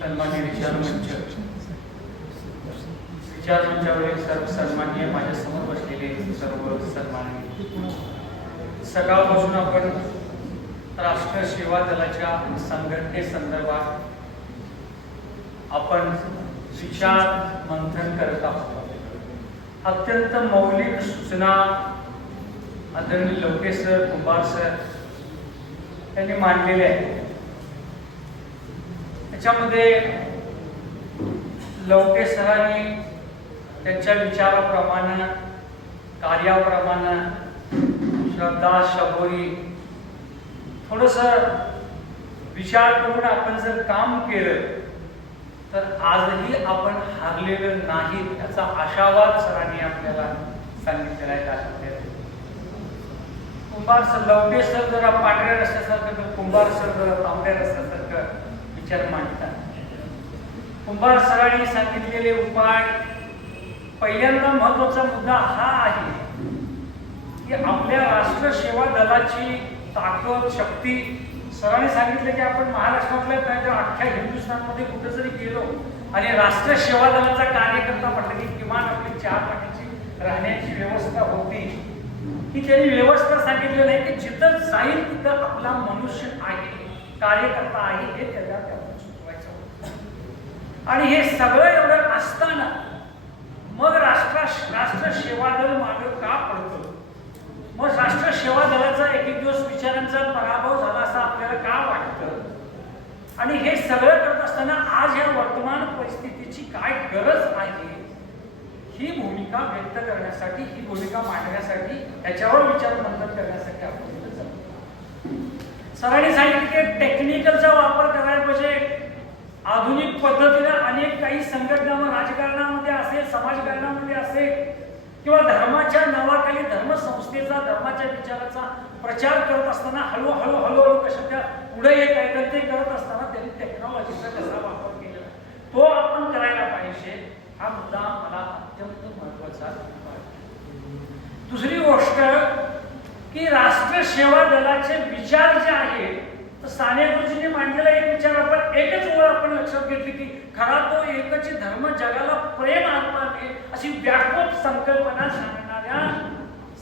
सन्माननीय विचारमंचावरील सर्व सन्माननीय माझ्या समोर बसलेले सर्व सन्माननीय, सकाळपासून आपण राष्ट्र सेवा दलाच्या संघटनेसंदर्भात आपण विचार मंथन करत आहोत। अत्यंत मौलिक सूचना आदरणीय लवके सर, कुंभार सर यांनी मांडलेल्या आहेत। त्याच्यामध्ये लवके सरांनी त्यांच्या विचाराप्रमाणे, कार्याप्रमाणे, श्रद्धा शबोरी थोडस विचार करून आपण जर काम केलं तर आजही आपण हारलेलं नाही याचा आशावाद सरांनी आपल्याला सांगितलेला आहे। कुंभार सर, लवके सर जरा पांढऱ्या रस्त्यासारखं तर कुंभार सर जरा तांबड्या रस्त्यासारखं विचार मांडतात। कुंभार सरांनी सांगितलेले उपाय, पहिल्यांदा महत्वाचा मुद्दा हा आहे की आपल्या राष्ट्र सेवा दलाची ताकद, शक्ती, सरांनी सांगितलं की आपण महाराष्ट्रातल्या नाही तर अख्ख्या हिंदुस्थानमध्ये कुठे जरी गेलो आणि राष्ट्र सेवा दलाचा कार्यकर्ता म्हटलं की किमान आपली 4 पाण्याची राहण्याची व्यवस्था होती, की त्यांनी व्यवस्था सांगितलं नाही की जिथं जाईल तिथं आपला मनुष्य आहे, कार्यकर्ता आहे, हे त्याला सुचवायचं होतं। आणि हे सगळं एवढं असताना मग राष्ट्र सेवा दल मागे का पडतं, मग राष्ट्र सेवा दलाचा एक दिवस विचारांचा पराभव झाला असं आपल्याला का वाटतं, आणि हे सगळं करत असताना आज या वर्तमान परिस्थितीची काय गरज आहे ही भूमिका व्यक्त करण्यासाठी, ही भूमिका मांडण्यासाठी, याच्यावर विचार मंथन करण्यासाठी आपण इथे चालतो। सरांनी सांगितलं की टेक्निकलचा वापर करायला पाहिजे। आधुनिक पद्धतीने अनेक काही संघटना राजकारणामध्ये असेल, समाजकारणामध्ये असेल किंवा धर्माच्या नावाखाली धर्मसंस्थेचा, धर्माच्या विचाराचा प्रचार करत असताना हळूहळू कशा त्या पुढे येत आहेत, ते करत असताना त्यांनी टेक्नॉलॉजीचा कसा वापर केला तो आपण करायला पाहिजे, हा मुद्दा मला अत्यंत महत्वाचा वाटतो। दुसरी गोष्ट की राष्ट्र सेवा दलाचे विचार जे आहेत, तर साने गुरुजींनी मांडलेला एक विचार आपण एकच ओळ आपण लक्षात घेतली की खरा तो एकच धर्म जगाला प्रेम आत्माने अशी व्यापक संकल्पना सांगणाऱ्या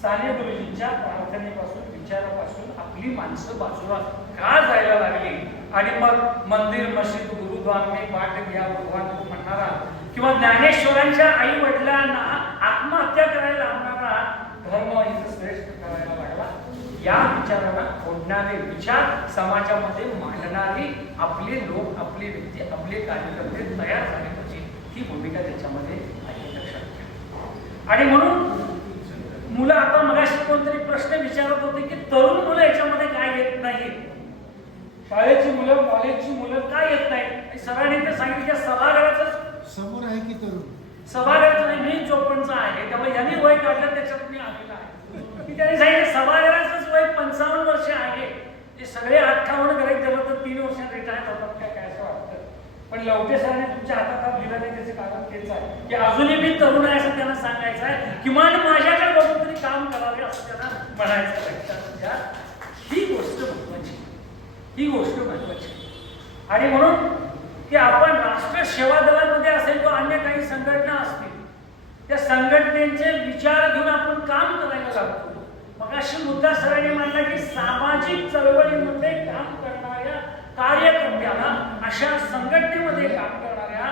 साने गुरुजींच्या प्रार्थनेपासून, विचारापासून आपली माणसं बाजूला का जायला लागली आणि मग मंदिर, मशीद, गुरुद्वारे पाठ घ्या भगवान तू म्हणणारा किंवा ज्ञानेश्वरांच्या आई वडिलांना आत्महत्या करायला लावणारा धर्म इथं श्रेष्ठ करायला लागला, या विचाराला फोडणारे विचार समाजामध्ये मांडणारी आपले लोक, आपले व्यक्ती, आपले कार्यकर्ते तयार झाले पाहिजे, ही भूमिका त्याच्यामध्ये आहे, लक्षात घ्या। आणि म्हणून मुलं, आता मगाशी कोणतरी प्रश्न विचारत होते की तरुण मुलं याच्यामध्ये काय येत नाहीत, शाळेची मुलं, कॉलेजची मुलं काय येत नाहीत, सरांनी तर सांगितलं की सभागृहाचं समोर आहे की तरुण सभागृहाचं नाही, मी 54चा आहे, त्यामुळे यांनी वय काढलं त्याच्यात मी आलेला आहे की त्यांनी सांगितलं सभागृहाचंच वय 55 वर्ष आहे, ते सगळे 58 करायचं झालं तर 3 वर्षात रिटायर होतात काय असं वाटतं, पण लवके सरांनी तुमच्या हातात दिलं नाही त्याचे कारण तेच आहे की अजूनही मी तरुण आहे असं त्यांना सांगायचं आहे, किमान माझ्याकडे बघून तरी काम करावे असं त्यांना म्हणायचं, लक्षात घ्या। ही गोष्ट महत्वाची, ही गोष्ट महत्वाची। आणि म्हणून की आपण राष्ट्र सेवा दलामध्ये असेल किंवा अन्य काही संघटना असतील, त्या संघटनेचे विचार घेऊन आपण काम करायला लागतो। मग अशी मुद्दा सरांनी मांडला की सामाजिक चळवळीमध्ये काम करणाऱ्या कार्यकर्त्याला, अशा संघटनेमध्ये काम करणाऱ्या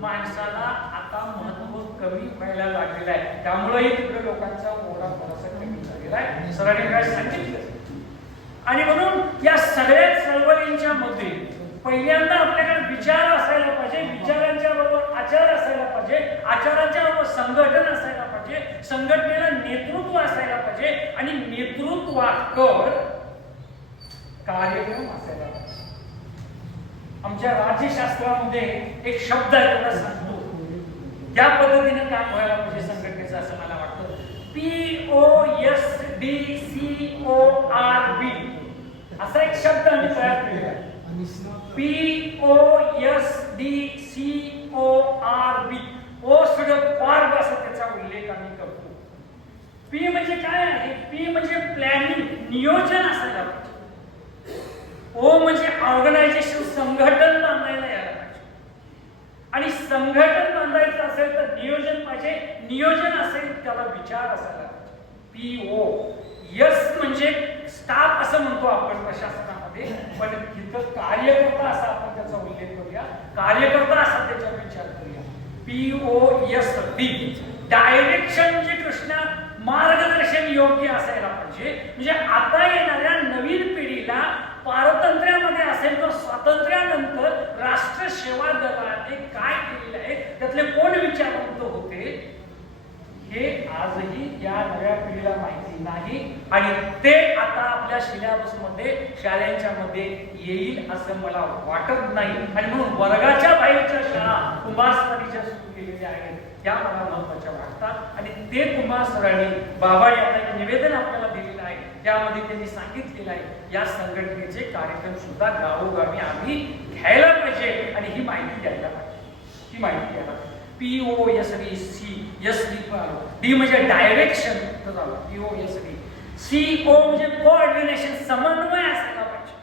माणसाला आता महत्व कमी व्हायला लागलेलं आहे, त्यामुळेही तिकडे लोकांचा ओढा थोडासा कमी झालेला आहे, सरांनी काय सांगितलं। आणि म्हणून या सगळ्या चळवळींच्या मध्ये पहिल्यांदा आपल्याकडे विचार असायला पाहिजे, विचारांच्या बरोबर आचार असायला पाहिजे, आचाराच्या बरोबर संघटन असायला पाहिजे, संघटनेला नेतृत्व असायला पाहिजे आणि नेतृत्वाकर कार्यक्रम असायला पाहिजे। आमच्या राज्यशास्त्रामध्ये एक शब्द आहे, त्याला सांगतो, त्या पद्धतीने काम व्हायला पाहिजे संघटनेचं असं मला वाटतं। POSDCORB असा एक शब्द आम्ही तयार केलेला आहे। POSDCORB, पोस्ट कॉर्ब असा त्याचा उल्लेख आम्ही करतो। पी म्हणजे काय आहे, पी म्हणजे प्लॅनिंग, नियोजन असायला पाहिजे। ओ म्हणजे ऑर्गनायझेशन, संघटन बांधायला यायला पाहिजे। आणि संघटन बांधायचं असेल तर नियोजन पाहिजे, नियोजन असेल त्याला विचार असायला पाहिजे. POS म्हणजे स्टाफ असं म्हणतो आपण प्रशासनामध्ये, पण तिथं कार्यकर्ता असा आपण त्याचा उल्लेख करूया, कार्यकर्ता असा त्याच्यावर विचार करूया. POSD डायरेक्शन म्हणजे कृष्णा मार्गदर्शन योग्य असायला पाहिजे. म्हणजे आता येणाऱ्या नवीन पिढीला पारतंत्र्यामध्ये असेल तर स्वातंत्र्यानंतर राष्ट्र सेवा दलाने काय केलेले आहे, त्यातले कोण विचारवंत होते हे आजही या नव्या पिढीला माहिती नाही. आणि ते आता आपल्या सिलेबस मध्ये शाळांच्या मध्ये येईल असं मला वाटत नाही. आणि म्हणून वर्गाच्या बाहेरच्या शाळा कुंभारसरांच्या सुरू केलेल्या आहेत त्या मला महत्वाच्या वाटतात. आणि ते कुंभारसरांनी बाबांनी आता एक निवेदन आपल्याला दिलेलं आहे, त्यामध्ये त्यांनी सांगितलेलं आहे या संघटनेचे कार्यक्रम सुद्धा गावोगावी आम्ही घ्यायला पाहिजे आणि ही माहिती द्यायला पाहिजे, ही माहिती द्यायला पाहिजे. POSD D म्हणजे डायरेक्शन झालं, POSD. CO म्हणजे कोऑर्डिनेशन, समन्वय असायला पाहिजे.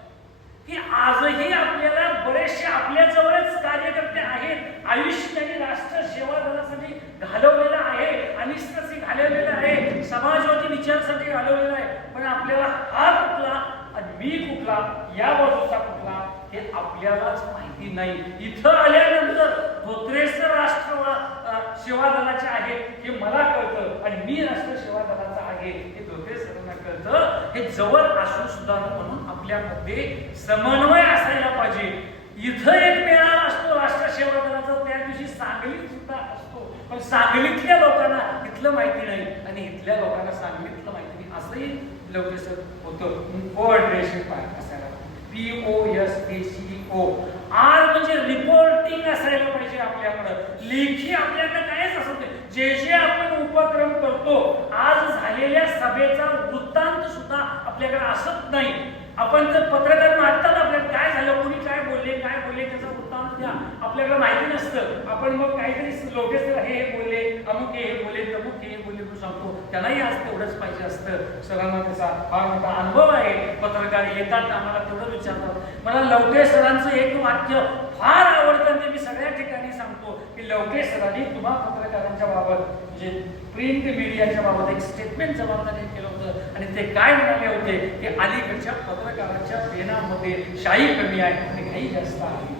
की आजही आपल्याला बरेचसे आपल्या जवळच कार्यकर्ते आहेत, आयुष्य आणि राष्ट्र सेवा दलासाठी घालवलेलं आहे, अनिष्टसाठी घालवलेलं आहे, समाजवादी विचारासाठी घालवलेलं आहे, पण आपल्याला हा कुठला आणि मी कुठला, या बाजूचा कुठला हे आपल्यालाच माहिती नाही. इथं आल्यानंतर धोत्रेसर राष्ट्र सेवा दलाचे आहे हे मला कळतं आणि मी राष्ट्र सेवा दलाचा आहे हे धोत्रेसरांना कळतं. हे जवळ असून सुद्धा म्हणून आपल्यामध्ये समन्वय असायला पाहिजे. इथं एक मेळावा असतो राष्ट्र सेवा दलाचा, त्या दिवशी सांगलीत सुद्धा असतो, पण सांगलीतल्या लोकांना इथलं माहिती नाही आणि इथल्या लोकांना सांगलीतलं माहिती नाही, असंही लवकर होतं. कोऑर्डिनेशन पाहिजे असायला. POSDCO R म्हणजे रिपोर्टिंग असायला पाहिजे आपल्याकडं. लेखी आपल्याकडे कायच असत नाही. जे जे आपण उपक्रम करतो, आज झालेल्या सभेचा वृत्तांत सुद्धा आपल्याकडे असत नाही. आपण जर पत्रकार मागतात आपल्याला काय झालं, कोणी काय बोलले त्याचा वृत्तांत द्या, आपल्याला माहिती नसतं. आपण मग काहीतरी लोकेश हे बोलले, अमुक हे बोलले, तमुक हे बोलले म्हणून सांगतो. त्यांनाही आज तेवढंच पाहिजे असतं. सरांना त्याचा फार मोठा अनुभव आहे. पत्रकार येतात आम्हाला तेवढं विचारतात. मला लवके सरांचं एक वाक्य फार आवडतं, ते मी सगळ्या ठिकाणी सांगतो की लवके सरांनी तुम्हा पत्रकारांच्या बाबत म्हणजे प्रिंट मीडियाच्या बाबत एक स्टेटमेंट जबाबदारी केलं होतं आणि ते काय म्हणाले होते की अलीकडच्या पत्रकारांच्या पेनामध्ये शाई कमी आहे आणि घाई जास्त आहे.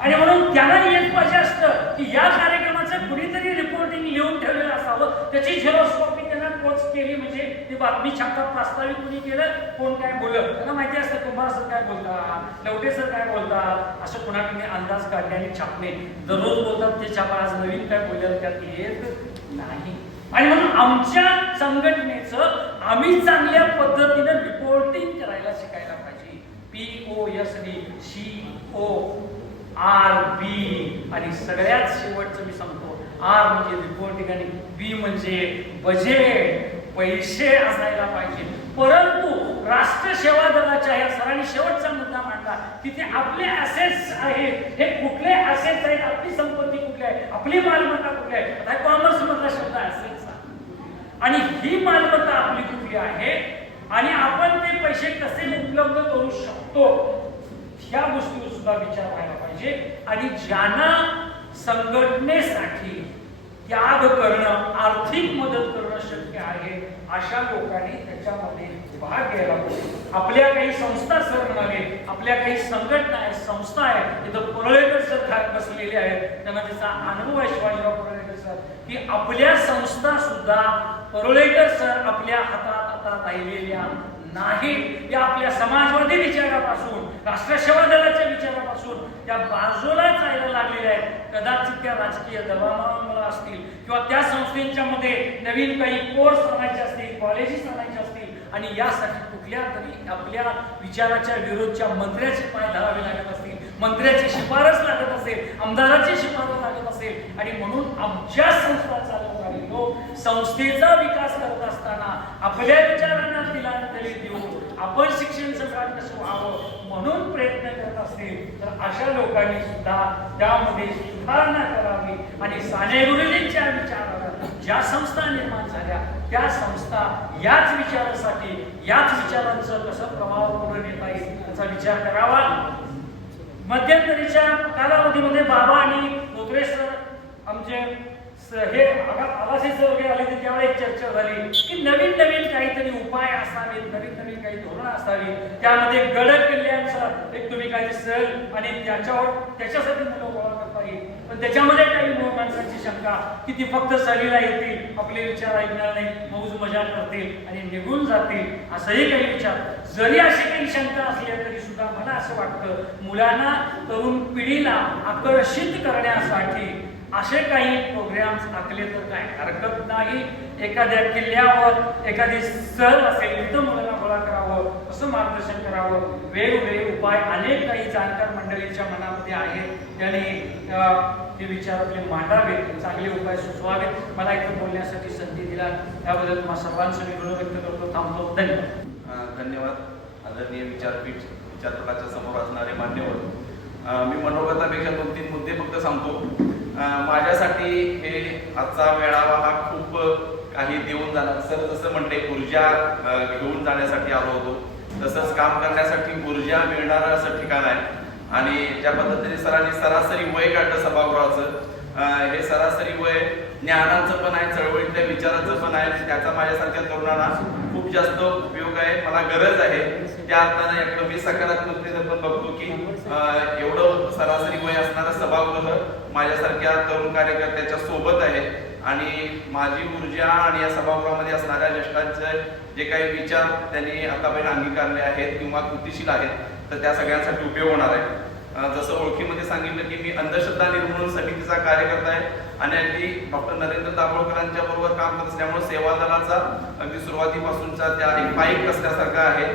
आणि म्हणून त्यांना एक पाहिजे असतं की या कार्यक्रमाचं कुणीतरी रिपोर्टिंग लिहून ठेवलेलं असावं, त्याची झेरॉक्स कॉपी त्यांना पोच केली म्हणजे ती बातमी छापतात. प्रास्ताविक कुणी केलं, कोण काय बोलत, त्यांना माहिती असतं कुंभार सर काय बोलतात, लवटे सर काय बोलतात, असं कुणाकडे अंदाज काढणे आणि छापणे. दररोज बोलतात ते छापा, आज नवीन काय बोलतात त्यात येत नाही. आणि म्हणून आमच्या संघटनेचं आम्ही चांगल्या पद्धतीने रिपोर्टिंग करायला शिकायला पाहिजे. POSDCORB आणि सगळ्यात शेवटचं मी सांगतो, R म्हणजे रिपोर्टिंग आणि B म्हणजे बजेट, पैसे असायला पाहिजे. परंतु राष्ट्र सेवा दलाच्या या सरांनी शेवटचा मुद्दा मांडला की ते आपले असेट्स आहेत, हे कुठले असेट्स आहेत, आपली संपत्ती कुठली आहे, आपली मालमत्ता कुठली आहे. आता कॉमर्स मधला शब्द असेट्स आणि ही मालमत्ता आपली कुठली आहे आणि आपण ते पैसे कसे उपलब्ध करू शकतो, ह्या गोष्टीवर सुद्धा विचार व्हायला पाहिजे. आणि ज्यांना संघटनेसाठी त्याग करणं, आर्थिक मदत करणं शक्य आहे अशा लोकांनी त्याच्यामध्ये भाग घ्यायला पाहिजे. आपल्या काही संस्था सर म्हणाले, आपल्या काही संघटना आहेत, संस्था आहेत, इथं परोळेकर सर बसलेले आहेत, त्यांना त्याचा अनुभव आहे शिवाजीराव परोळेकर सर, की आपल्या संस्था सुद्धा परोळेकर सर आपल्या हातात आता राहिलेल्या नाही. या आपल्या समाजवादी विचारापासून, राष्ट्रसेवा दलाच्या विचारापासून त्या बाजूला जायला लागलेल्या आहेत. कदाचित त्या राजकीय दबावामुळे असतील किंवा त्या संस्थेच्या मध्ये नवीन काही कोर्स आणायचे असतील, कॉलेजेस आणायचे असतील आणि यासाठी कुठल्या तरी आपल्या विचाराच्या विरोधच्या मंत्र्याचे पाय धरावे लागत असतील, मंत्र्याची शिफारस लागत असेल, आमदाराची शिफारस लागत असेल. आणि म्हणून आमच्या संस्था चालवणारे लोक संस्थेचा विकास करत असताना आपल्या विचारांना तिलांजली देऊन आपण शिक्षण सरकार कसं व्हावं म्हणून प्रयत्न करत असतील तर अशा लोकांनी सुद्धा त्यामध्ये सुधारणा करावी. आणि साने गुरुजींच्या विचाराला ज्या संस्था निर्माण झाल्या त्या संस्था याच विचारासाठी, याच विचारांचं कसं प्रभावपूर्ण नेता येईल याचा विचार करावा. मध्यंतरीच्या कालावधीमध्ये बाबा आणि धोत्रे सर आमचे हे आलासे सर वगैरे आले तर त्यावेळी एक चर्चा झाली की नवीन नवीन काहीतरी उपाय असावेत, नवीन नवीन काही धोरणं असावी, त्यामध्ये गड किल्ल्यांचा एक तुम्ही काही सहल आणि त्याच्यासाठी मुलं गोळा करता येईल. पण त्याच्यामध्ये काही माणसांची शंका की ती फक्त सहलीला येतील, आपले विचार ऐकणार नाही, मौज मजा करतील आणि निघून जातील, असंही काही विचार. जरी अशी काही शंका असल्या तरी सुद्धा मला असं वाटतं मुलांना, तरुण पिढीला आकर्षित करण्यासाठी असे काही प्रोग्राम्स आखले तर काय हरकत नाही. एखाद्या किल्ल्यावर एखादी सहल असेल तिथं मुलांना गोळा करावं, कसं मार्गदर्शन करावं, वेगवेगळे उपाय अनेक काही जाणकार मंडळींच्या मनामध्ये आहेत, त्यांनी ते विचार आपले मांडावेत, चांगले उपाय सुचवावेत. मला इथं बोलण्यासाठी संधी दिला त्याबद्दल तुम्हा सर्वांचं मी ऋण व्यक्त करतो. थांबतो. धन्यवाद. धन्यवाद. आदरणीय विचारपीठाच्या समोर असणारे मान्यवर, मी मनोगतापेक्षा 2-3 मुद्दे फक्त सांगतो. माझ्यासाठी हे आजचा मेळावा हा खूप काही देऊन जाणार, सर जसं म्हणते ऊर्जा घेऊन जाण्यासाठी आलो होतो, तसंच काम करण्यासाठी ऊर्जा मिळणारं असं ठिकाण आहे. आणि ज्या पद्धतीने सरांनी सरासरी वय काढलं सभागृहाचं, हे सरासरी वय ज्ञानाचं पण आहे, चळवळीतल्या विचाराचं पण आहे. त्याचा माझ्यासारख्या तरुणांना खूप जास्त उपयोग आहे, मला गरज आहे. त्या अर्थानं याकडे मी सकारात्मकतेनं पण बघतो की एवढं सरासरी वय असणारं सभागृह माझ्यासारख्या तरुण कार्यकर्त्याच्या सोबत आहे. आणि माझी ऊर्जा आणि या सभागृहामध्ये असणाऱ्या ज्येष्ठांचे जे काही विचार त्यांनी आतापर्यंत अंगीकारले आहेत किंवा कृतीशील आहेत, तर त्या सगळ्यांसाठी उपयोग होणार आहे. जसं ओळखीमध्ये सांगितलं की मी अंधश्रद्धा निर्मूलन समितीचा कार्यकर्ता आहे आणि अगदी डॉक्टर नरेंद्र दाभोळकरांच्या बरोबर काम करत असल्यामुळे सेवा दलाचा अगदी सुरुवातीपासूनचा त्या एक पाईप असल्यासारखा आहे.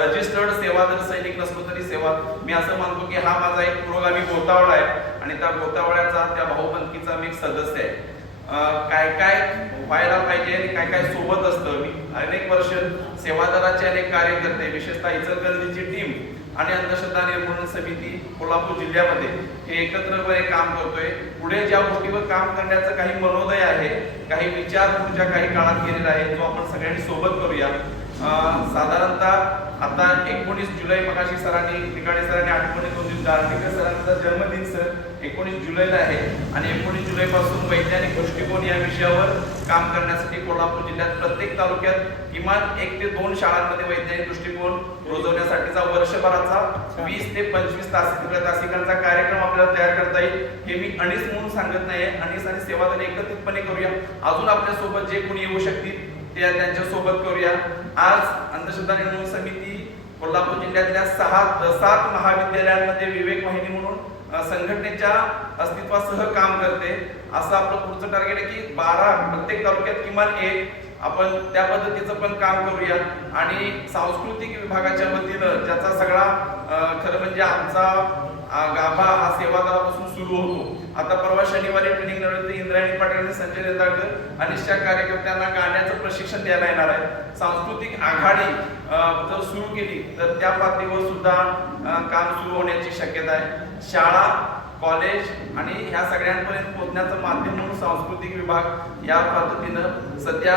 रजिस्टर्ड सेवा दल सैनिक नसलो तरी सेवा, मी असं मानतो की हा माझा एक पुरोगामी गोतावळा आहे आणि त्या गोतावळ्याचा, त्या भाऊबंदकीचा मी एक सदस्य आहे. काय काय व्हायला पाहिजे आणि काय काय सोबत असतं. मी अनेक वर्ष सेवा दलाचे अनेक कार्यकर्ते, विशेषतः इचलकरंजीची टीम आणि अंधश्रद्धा निर्मूलन समिती कोल्हापूर जिल्ह्यामध्ये हे एकत्रपणे काम करतोय. पुढे ज्या गोष्टीवर काम करण्याचं काही मनोदय आहे, काही विचार पुढच्या काही काळात केलेला आहे, जो आपण सगळ्यांनी सोबत करूया. साधारणतः आता 19 जुलै मगाशी सरांनी आठवणी करून गार्डीकर सरांचा जन्मदिन सर 19 जुलैला आहे आणि 19 जुलैपासून वैज्ञानिक दृष्टिकोन या विषयावर काम करण्यासाठी कोल्हापूर जिल्ह्यात प्रत्येक तालुक्यात किमान 1 ते 2 शाळांमध्ये वैज्ञानिक दृष्टिकोन रुजवण्यासाठीचा वर्षभराचा 20 ते 25 तासिकांचा कार्यक्रम आपल्याला तयार करता येईल. हे मी अनिस म्हणून सांगत नाही, अनिस आणि सेवा दल एकत्रितपणे करूया. अजून आपल्या सोबत जे कोणी येऊ शकतील ते त्यांच्या सोबत करूया. आज अंधश्रद्धा निर्मूलन समिती कोल्हापूर जिल्ह्यातल्या 7 महाविद्यालयांमध्ये विवेक वाहिनी म्हणून संघटनेच्या अस्तित्वासह काम करते. असं आपलं पुढचं टार्गेट आहे की 12 प्रत्येक तालुक्यात किमान 1 आपण त्या पद्धतीचं पण काम करूया. आणि सांस्कृतिक विभागाच्या वतीनं ज्याचा सगळा खरं म्हणजे आमचा गाभा हा सेवा दलापासून सुरू होतो. आता परवा शनिवारी ट्रेनिंग नव्हती, इंद्रायणी पाटील आणि संजय नेताळकर अनिष्ठा कार्यकर्त्यांना गाण्याचं प्रशिक्षण द्यायला येणार आहे. सांस्कृतिक आघाडी जर सुरू केली तर त्या पातळीवर सुद्धा काम सुरू होण्याची शक्यता आहे. शाळा, कॉलेज आणि ह्या सगळ्यांपर्यंत पोहोचण्याचं माध्यम म्हणून सांस्कृतिक विभाग या पद्धतीनं सध्या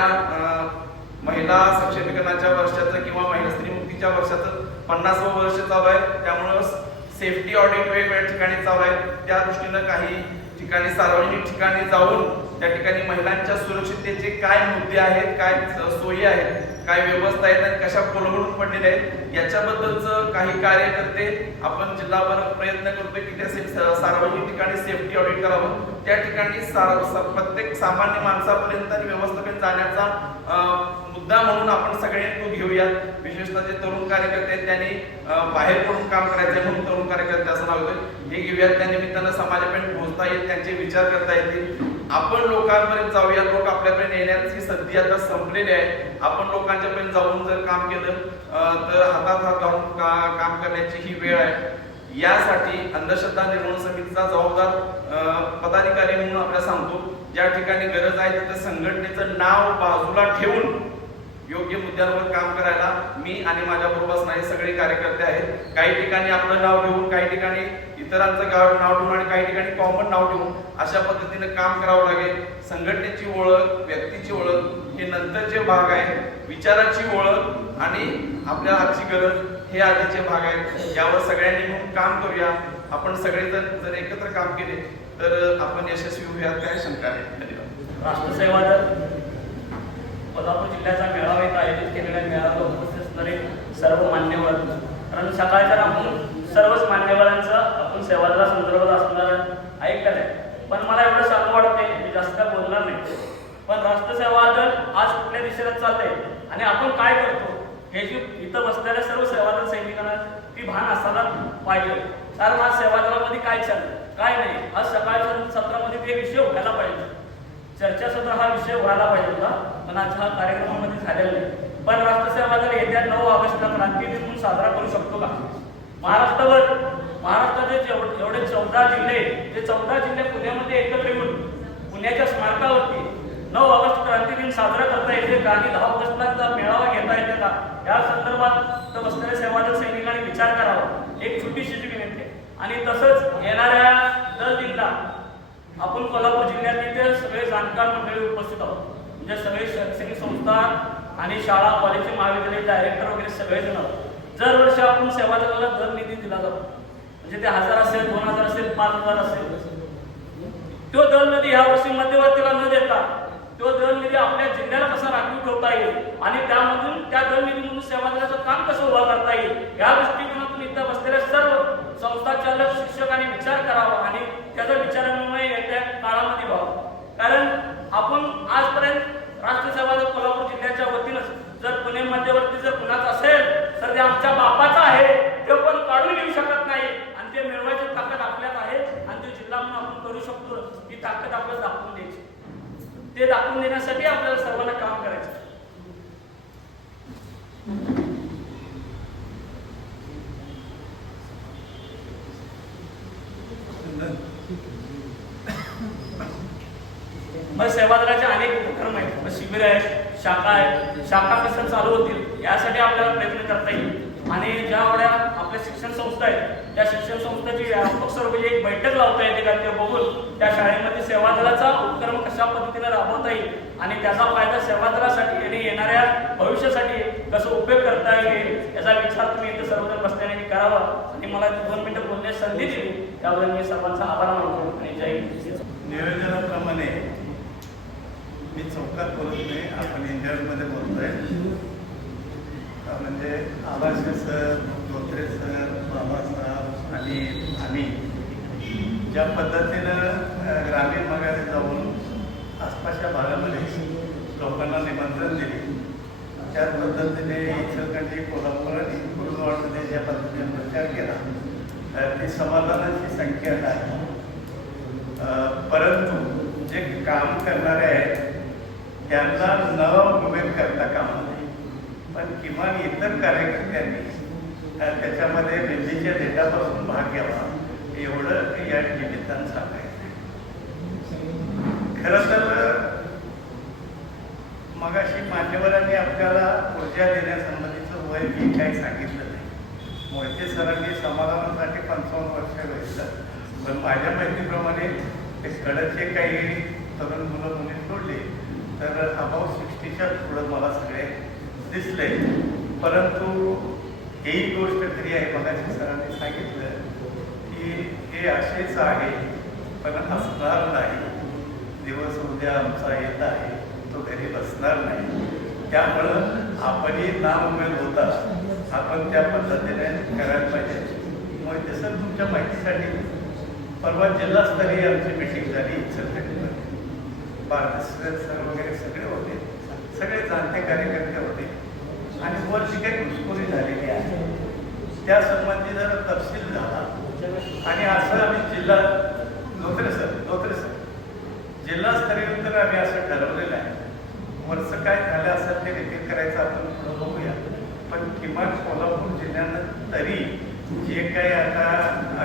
महिला सक्षमीकरणाच्या वर्षाचं किंवा महिला स्त्रीमुक्तीच्या वर्षाचं 50वं वर्ष चालू आहे. त्यामुळं सेफ्टी ऑडिट वेगवेगळ्या ठिकाणी चालू आहे. त्या दृष्टीनं काही ठिकाणी सार्वजनिक ठिकाणी जाऊन त्या ठिकाणी महिलांच्या सुरक्षिततेचे काय मुद्दे आहेत, काय सोयी आहेत, काय व्यवस्था आहेत आणि कशा कोलमडून पडलेल्या आहेत याच्याबद्दलचं काही कार्यकर्ते आपण जिल्हाभर प्रयत्न करतोय की त्या सार्वजनिक ठिकाणी सेफ्टी ऑडिट करावं. त्या ठिकाणी प्रत्येक सामान्य माणसापर्यंत आणि व्यवस्थापन जाण्याचा मुद्दा म्हणून आपण सगळ्यांनी तो घेऊया. विशेषतः जे तरुण कार्यकर्ते आहेत त्यांनी बाहेर पडून काम करायचं आहे म्हणून तरुण कार्यकर्ते असं लावतोय हे घेऊयात. त्या निमित्तानं समाजापर्यंत पोहोचता येईल, त्यांचे विचार करता येतील. आपण लोकांपर्यंत जाऊया. लोक आपल्यापर्यंत येण्याची संधी आता संपलेली आहे. आपण लोकांच्यापर्यंत जाऊन जर काम केलं तर हातात हात घालून काम करण्याची ही वेळ आहे. यासाठी अंधश्रद्धा निर्मूलन समितीचा जबाबदार पदाधिकारी म्हणून आपल्याला सांगतो, ज्या ठिकाणी गरज आहे तिथे संघटनेचं नाव बाजूला ठेवून योग्य मुद्द्यांवर काम करायला मी आणि माझ्याबरोबर असणारे सगळे कार्यकर्ते आहेत. काही ठिकाणी आपलं नाव ठेवून, काही ठिकाणी इतरांचं नाव ठेवून आणि काही ठिकाणी कॉमन नाव ठेवून अशा पद्धतीने काम करावं लागेल. संघटनेची ओळख, व्यक्तीची ओळख हे नंतरचे भाग आहे. विचाराची ओळख आणि आपल्या आजची गरज हे आधीचे भाग आहेत. यावर सगळ्यांनी मिळून काम करूया. आपण सगळेजण जर एकत्र काम केले तर आपण यशस्वी होऊयात, काय शंका आहे. धन्यवाद. राष्ट्रसेवा दल कोल्हापूर जिल्ह्याचा मेळावा इथं आयोजित केलेल्या मेळाव्याला उपस्थित असणारे सर्व मान्यवर, कारण सकाळच्या आपण सर्वच मान्यवरांचं आपण सेवादला संदर्भात असणार ऐकलं आहे. पण मला एवढं सांगू वाटते, मी जास्त काय बोलणार नाही, पण राष्ट्रसेवा दल आज कुठल्या दिशेला चाललंय आणि आपण काय करतो हे जी इथं बसलेल्या सर्व सेवादल सैनिकांना ती भान असायला पाहिजे. कारण आज सेवादलामध्ये काय चाललं काय नाही, आज सकाळच्या सत्रामध्ये ते विषय व्हायला पाहिजे, चर्चासत्र हा विषय व्हायला पाहिजे होता, पण आज हा कार्यक्रमामध्ये झालेला नाही. पण राष्ट्रसेवा दल येत्या 9 ऑगस्टला क्रांती दिन म्हणून साजरा करू शकतो का? महाराष्ट्राचे एवढे 14 जिल्हे, ते 14 जिल्हे पुण्यामध्ये एकत्र येऊन पुण्याच्या स्मारकावरती 9 ऑगस्ट क्रांती दिन साजरा करता येते का आणि 10 ऑगस्टला मेळावा घेता येते का, या संदर्भात बसलेल्या सेवादल सैनिकांनी विचार करावा. एक छोटीशी विनंती आहे. आणि तसंच येणाऱ्या 10 दिनला आपण कोल्हापूर जिल्ह्यातील ते सगळे जाणकार मंडळी उपस्थित आहोत, म्हणजे सगळे शैक्षणिक संस्था आणि शाळा कॉलेज महाविद्यालय डायरेक्टर वगैरे सगळेजण आहोत. दरवर्षी आपण सेवादलाला दर निधी दिला जातो, म्हणजे ते 1000 असेल, 2000 असेल, 5000 असेल. तो दर निधी ह्या वर्षी मध्यवर्तीला न देता तो दर निधी आपल्या जिल्ह्याला कसा राखीव ठेवता येईल आणि त्यामधून त्या दर निधीमधून सेवादलाचं काम कसं उभा करता येईल, या दृष्टिकोनातून इथं बसलेल्या सर्व संस्था चालक शिक्षकांनी विचार करावा आणि त्याचा विचारांमुळे येत्या काळामध्ये व्हावं. कारण आपण आजपर्यंत राष्ट्रसेवा दल कोल्हापूर जिल्ह्याच्या वतीनंच जर पुणे मध्यवर्ती जर कुणाचं असेल तर ते आमच्या बापाचं आहे, ते पण काढून घेऊ शकत नाही आणि ते मिळवायची ताकद आपल्यात आहे आणि ते जिल्हा म्हणून आपण करू शकतो. ती ताकद आपल्याला दाखवून द्यायची, ते दाखवून देण्यासाठी आपल्याला सर्वांना काम करायचं. मग सेवादलाचे अनेक उपक्रम आहेत, शिबिर आहेत, शाखा कसं चालू होतील यासाठी आपल्याला प्रयत्न करता येईल. आणि ज्या एवढ्या आपल्या शिक्षण संस्था आहेत त्या शिक्षण संस्थेची व्यापक स्वरूपाची एक बैठक लावता येते का ते बघून त्या शाळेमध्ये सेवादलाचा उपक्रम कशा पद्धतीने राबवता येईल आणि त्याचा फायदा सेवादलासाठी आणि येणाऱ्या भविष्यासाठी कसं उपयोग करता येईल याचा विचार तुम्ही इथे सर्वजण बसल्याने करावा. आणि मला 2 मिनिटं बोलण्याची संधी दिली त्याबद्दल मी सर्वांचा आभार मानतो आणि जय हिंद. नियोजनाप्रमाणे मी चौकात बोलत नाही, आपण इंडियनमध्ये बोलतोय. म्हणजे आभाषे सर, धोत्रे सर, बाबासाहेब आणि आम्ही ज्या पद्धतीनं ग्रामीण भागात जाऊन आसपासच्या भागामध्ये लोकांना निमंत्रण दिले, त्याच पद्धतीने इचलकरंजी, कोल्हापूर आणि कुरुंदवाडमध्ये ज्या पद्धतीने प्रचार केला ती समाधानाची संख्या आहे. परंतु जे काम करणारे आहेत त्यांना न उमेद करता कामा नये, पण किमान इतर कार्यकर्त्यांनी त्याच्यामध्ये मेंदीच्या डेटापासून भाग घ्यावा एवढं या निमित्तानं सांगायचं. खरं तर मगाशी मान्यवरांनी आपल्याला ऊर्जा देण्यासंबंधीचं वय मी काही सांगितलं नाही. मोहिते सरांनी समाधानासाठी 55 वर्ष घेतलं, पण माझ्या माहितीप्रमाणे ते कडचे काही तरुण मुलं मुली सोडले तर अबाउट 60च्या पुढं मला सगळे दिसले. परंतु ही गोष्ट खरी आहे, मगाशी सरांनी सांगितलं की हे असेच आहे पण असणार नाही. दिवस उद्या आमचा येत आहे, तो घरी बसणार नाही. त्यामुळं आपणही नाउमेद होता आपण त्या पद्धतीने करायला पाहिजे. मग तसं तुमच्या माहितीसाठी परवा जिल्हास्तरीय आमची मीटिंग झाली इचलकरंजीमध्ये. भारत सर वगैरे सगळे होते, सगळे जाणते कार्यकर्ते होते आणि वर जी काही घुसखोरी झालेली आहे त्या संबंधी जरा तपशील झाला. आणि असं आम्ही धोत्रे सर जिल्हास्तरीय तर आम्ही असं ठरवलेलं आहे. वरचं काय झालं असेल ते रिपीट करायचं आपण पुढं बघूया. पण किमान कोल्हापूर जिल्ह्यानं तरी जे काही आता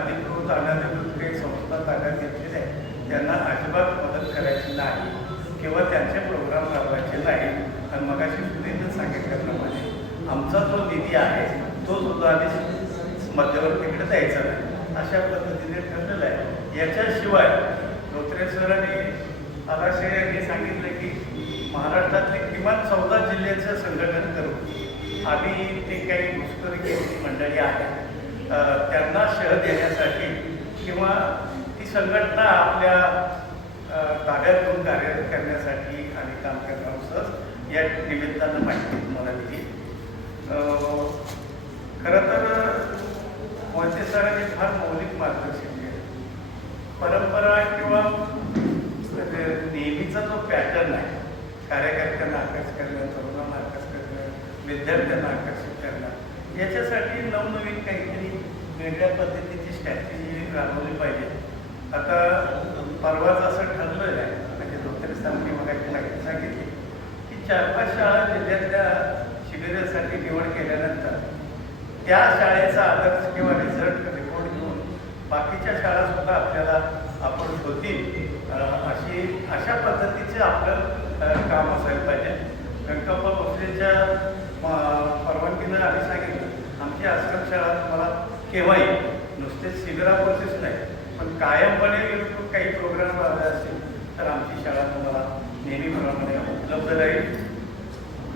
अधिकृत अनधिकृत काही संस्था ताब्यात घेतलेल्या आहेत त्यांना अजिबात मदत करायची नाही किंवा त्यांचे प्रोग्राम राबवायचे नाही. आणि मगाशी सुधीरनं सांगितल्याप्रमाणे आमचा जो निधी आहे तो सुद्धा आम्ही मध्यवर्तीकडे द्यायचा नाही अशा पद्धतीने ठरलेलं आहे. याच्याशिवाय धोत्रे सरांनी आलाशे यांनी सांगितलं की महाराष्ट्रातले किमान 14 जिल्ह्याचं संघटन करून आम्ही ते काही घुसखोरी केलेली मंडळी आहेत त्यांना शह देण्यासाठी किंवा ती संघटना आपल्या ताब्यात घेऊन कार्यरत करण्यासाठी आणि काम करण्यावर सहज या निमित्तानं माहिती तुम्हाला दिली. खरं तर मोहिते सरांनी फार मौलिक मार्गदर्शन केलं. परंपरा किंवा नेहमीचा जो पॅटर्न आहे, कार्यकर्त्यांना आकर्षित करणं, तरुणांना आकर्षित करणं, विद्यार्थ्यांना आकर्षित करणं, याच्यासाठी नवनवीन काहीतरी वेगळ्या पद्धतीची स्ट्रॅटेजी राबवली पाहिजे. आता परवाच असं ठरलेलं आहे, म्हणजे धोत्रे सरांनी मला एक माहिती सांगितली की 4-5 शाळा जिल्ह्यातल्या शिबिरासाठी निवड केल्यानंतर त्या शाळेचा आदर्श किंवा रिझल्ट रिपोर्ट घेऊन बाकीच्या शाळासुद्धा आपल्याला आपण होतील अशा पद्धतीचे आपलं काम असायला पाहिजे. व्यंकप्पा भोसलेंच्या परवानगीनं आम्ही सांगितलं आमची आश्रम शाळा तुम्हाला केव्हाही नुसतेच शिबिरापुरतीच नाही पण कायमपणे काही प्रोग्राम राहिले असतील तर आमची शाळा तुम्हाला नेहमीप्रमाणे उपलब्ध राहील.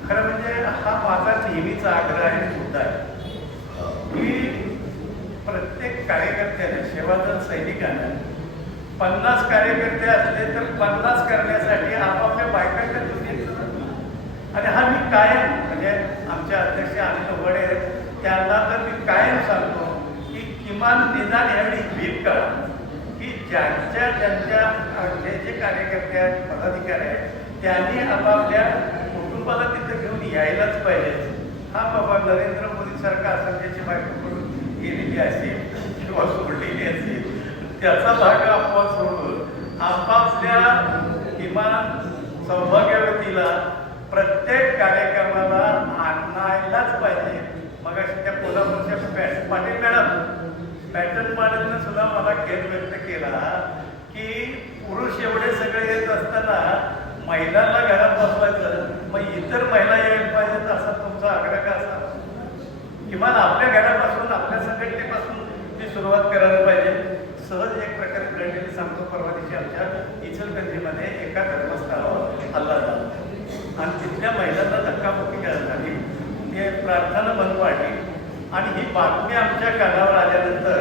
खरं म्हणजे हा माझा नेहमीचा आग्रह आहे, मुद्दा आहे की प्रत्येक कार्यकर्त्याने, सेवादल सैनिकानं 50 कार्यकर्ते असले तर 50 करण्यासाठी आपापल्या बायकांच्या दुनियेत. आणि हा मी कायम, म्हणजे आमच्या अध्यक्ष अनिल वडे त्यांना तर मी कायम सांगतो की किमान निदान यावेळी भीक करा की ज्यांच्या जे कार्यकर्ते आहेत, पदाधिकारी आहेत, त्यांनी आपापल्या कुटुंबाला तिथं घेऊन यायलाच पाहिजे. हा बाबा नरेंद्र मोदी सारखा असं ज्याची बायकोकडून गेलेली असेल किंवा सोडलेली असेल त्याचा भाग अपवाद सोडून आपापल्या किमान सौभाग्यवतीला प्रत्येक कार्यक्रमाला आणायलाच पाहिजे. मग अशी त्या कोल्हापूरच्या पाटील पॅटर्न मॅडमने सुद्धा मला खेद व्यक्त केला की पुरुष एवढे सगळे येत असताना महिलांना घरात बसवायचं, मग इतर महिला यायला पाहिजेत असा तुमचा आग्रह का असा? किमान आपल्या घरापासून, आपल्या संघटनेपासून ती सुरुवात करायला पाहिजे. सहज एक प्रकारे घडलेली सांगतो. परवा दिवशी आमच्या इचलकरंजीमध्ये एका धर्मस्थळावर हल्ला झाला आणि तिथल्या महिलांना धक्काबुक्की झाली. ते प्रार्थना बंद पाडली आणि ही बातमी आमच्या कानावर आल्यानंतर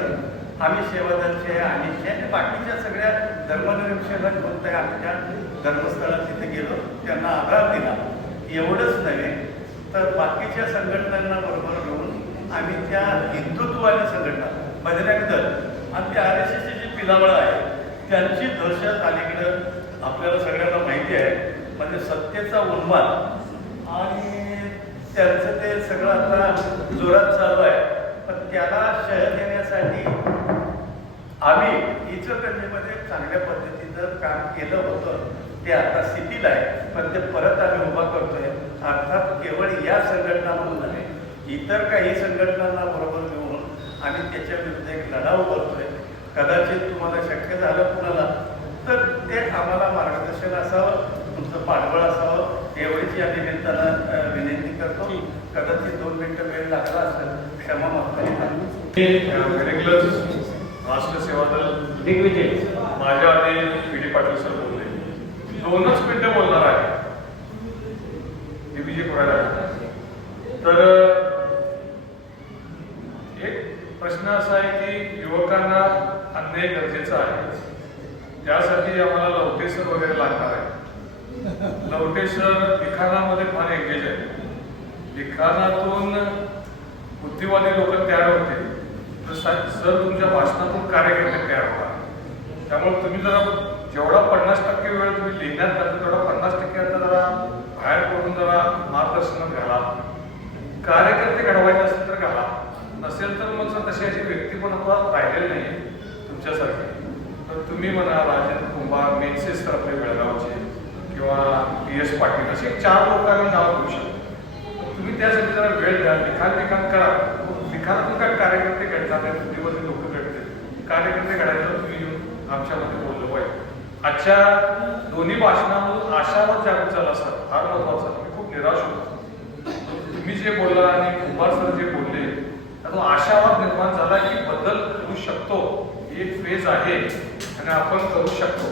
आम्ही सेवादलचे आणि बाकीच्या सगळ्या धर्मनिरपेक्षांना घेऊन त्या आमच्या धर्मस्थळात तिथे गेलो, त्यांना आधार दिला. एवढंच नव्हे तर बाकीच्या संघटनांना बरोबर घेऊन आम्ही त्या हिंदुत्ववादी संघटना, बजरंग दल आणि त्या RSSची जी पिलावळं आहे त्यांची दहशत अलीकडं आपल्याला सगळ्यांना माहिती आहे. म्हणजे सत्तेचा उन्माद आणि त्यांचं ते सगळं आता जोरात चालू आहे. पण त्याला शह देण्यासाठी आम्ही इचलकरंजीमध्ये चांगल्या पद्धतीचं काम केलं होतं. ते आता स्थितीला आहे पण ते परत आम्ही उभा करतोय. अर्थात केवळ या संघटना म्हणून नव्हे, इतर काही संघटनांना बरोबर घेऊन आम्ही त्याच्या विरुद्ध एक लढा उभारतोय. कदाचित तुम्हाला शक्य झालं कुणाला तर ते आम्हाला मार्गदर्शन असावं, तुमचं पाठबळ असावं एवढीच या निमित्तानं विनंती करतो. कदाचित 2 मिनिटं वेळ लागला असेल, क्षमा मागताना. राष्ट्र सेवादल दिग्विजय माझ्या आधी PD पाटील सर बोलले. 2च मिनिटं बोलणार आहे. दिग्विजय कोराडा. तर एक प्रश्न असा आहे की युवकांना अन्याय गरजेचा आहे, त्यासाठी आम्हाला लवटे सर वगैरे लागणार आहे. लवटे सर लिखाणामध्ये फार एंगेज आहे. लिखाणातून बुद्धिवादी लोक तयार होते तर सर तुमच्या भाषणातून कार्यकर्ते तयार होतात. त्यामुळे तुम्ही जरा जेवढा 50% वेळ तुम्ही लिहिण्यात घालता तेवढा 50% आता जरा बाहेर पडून जरा मार्गदर्शनात घाला. कार्यकर्ते घडवायचे असतील तर घाला, नसेल तर मग तशी अशी व्यक्ती पण आता राहिलेली नाही तुमच्यासारखे. तर तुम्ही म्हणा राजेंद्र कुंभार, मेन्सेस तर आपले बेळगावचे किंवा PS पाटील असे 4 लोकांना नाव घेऊ शकतो. तुम्ही त्यासाठी जरा वेळ द्या, लिखाण करा. लिखाणातून काय कार्यकर्ते घडतात, बुद्धिवादी लोक घडते. कार्यकर्ते घडायचं तुम्ही येऊन आमच्यामध्ये बोललं पाहिजे. आजच्या दोन्ही भाषणामधून आशावाद जागृत झाला सर, फार महत्वाचा. मी खूप निराश होतो. तुम्ही जे बोलला आणि कुंभार सर जे बोलले त्यातून आशावाद निर्माण झाला की बदल करू शकतो, एक फेज आहे आणि आपण करू शकतो.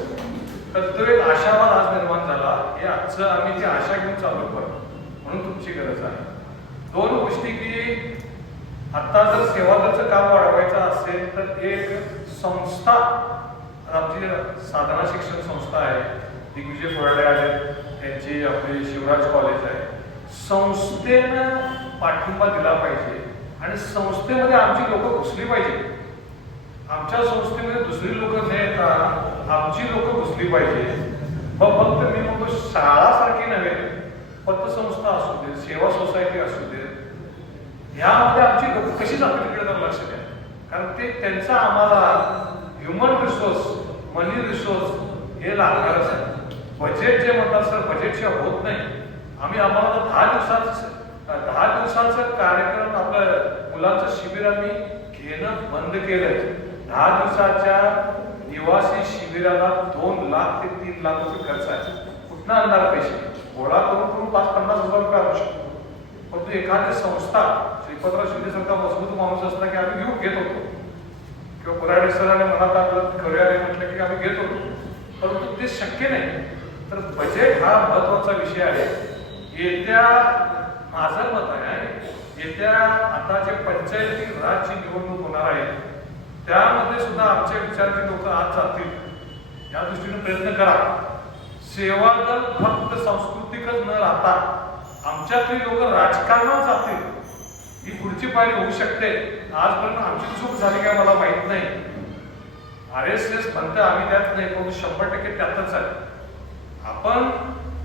तर तो एक आशावाद आज निर्माण झाला. हे आजचं आम्ही ती आशा घेऊन चालू करतो म्हणून तुमची गरज आहे. 2 गोष्टी की आता जर सेवादलचं काम वाढवायचं असेल तर एक संस्था, आमची साधना शिक्षण संस्था आहे, दिग्विजय फोराडे आहेत, त्यांची आपली शिवराज कॉलेज आहे, संस्थेनं पाठिंबा दिला पाहिजे आणि संस्थेमध्ये आमची लोक घुसली पाहिजे. आमच्या संस्थेमध्ये दुसरी लोक न येता आमची लोक घुसली पाहिजे. मग फक्त मी म्हणतो शाळासारखी नव्हे, पतसंस्था असू दे, सेवा सोसायटी असू दे, ह्यामध्ये आमची लोक कशी जातील तिकडे तर लक्ष द्या. कारण ते त्यांचा आम्हाला ह्युमन रिसोर्स, मनी रिसोर्स हे लागणारच आहे. बजेट जे म्हणतात सर, बजेटशिवाय होत नाही. आम्हाला तर 10 दिवसाचं कार्यक्रम आपलं मुलांचं शिबिर आम्ही घेणं बंद केलंय. 10 दिवसाच्या निवासी शिबिराला 2 लाख ते 3 लाख रुपये खर्च आहे. कुठनं आणणार पैसे? गोळा करून 5-50 हजार रुपये आणू शकतो. परंतु एखादी संस्था, श्रीपतराव शिंदे सारखा मजबूत माणूस असला की आम्ही घेत होतो, किंवा कोराडे सरांनी मनात आपलं खऱ्याने म्हटलं की आम्ही घेत होतो. परंतु ते शक्य नाही. तर बजेट हा महत्वाचा विषय आहे. येत्या, माझं मत आहे, येत्या आता जे पंचायती राजची निवडणूक होणार आहे त्यामध्ये सुद्धा आमच्या विचाराचे लोक आज जातील या दृष्टीने प्रयत्न करा. सेवा दल फक्त सांस्कृतिकच न राहता आमच्यातली लोक राजकारणात जातील, ही पुढची पायरी होऊ शकते. आजपर्यंत आमची चूक झाली काय मला माहित नाही. RSS म्हणतं आम्ही त्यात नाही, पण 100% त्यातच आहे. आपण